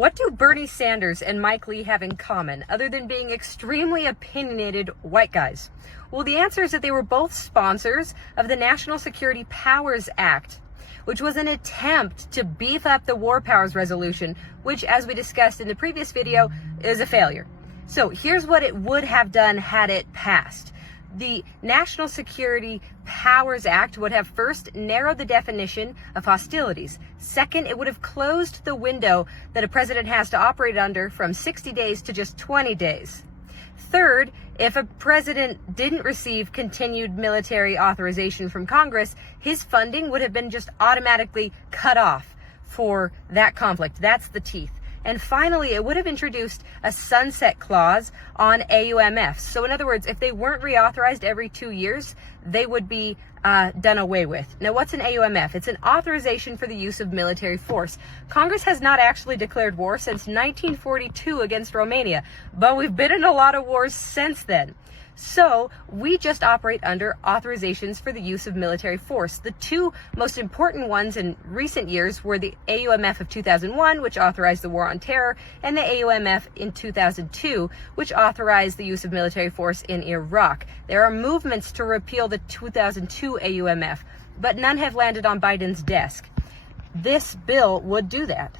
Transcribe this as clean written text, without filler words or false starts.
What do Bernie Sanders and Mike Lee have in common, other than being extremely opinionated white guys? Well, the answer is that they were both sponsors of the National Security Powers Act, which was an attempt to beef up the War Powers Resolution, which, as we discussed in the previous video, is a failure. So here's what it would have done had it passed. The National Security Powers Act would have first narrowed the definition of hostilities. Second, it would have closed the window that a president has to operate under from 60 days to just 20 days. Third, if a president didn't receive continued military authorization from Congress, his funding would have been just automatically cut off for that conflict. That's the teeth. And finally, it would have introduced a sunset clause on AUMFs. So in other words, if they weren't reauthorized every 2 years, they would be done away with. Now, what's an AUMF? It's an authorization for the use of military force. Congress has not actually declared war since 1942 against Romania, but we've been in a lot of wars since then. So we just operate under authorizations for the use of military force. The two most important ones in recent years were the AUMF of 2001, which authorized the war on terror, and the AUMF in 2002, which authorized the use of military force in Iraq. There are movements to repeal the 2002 AUMF, but none have landed on Biden's desk. This bill would do that.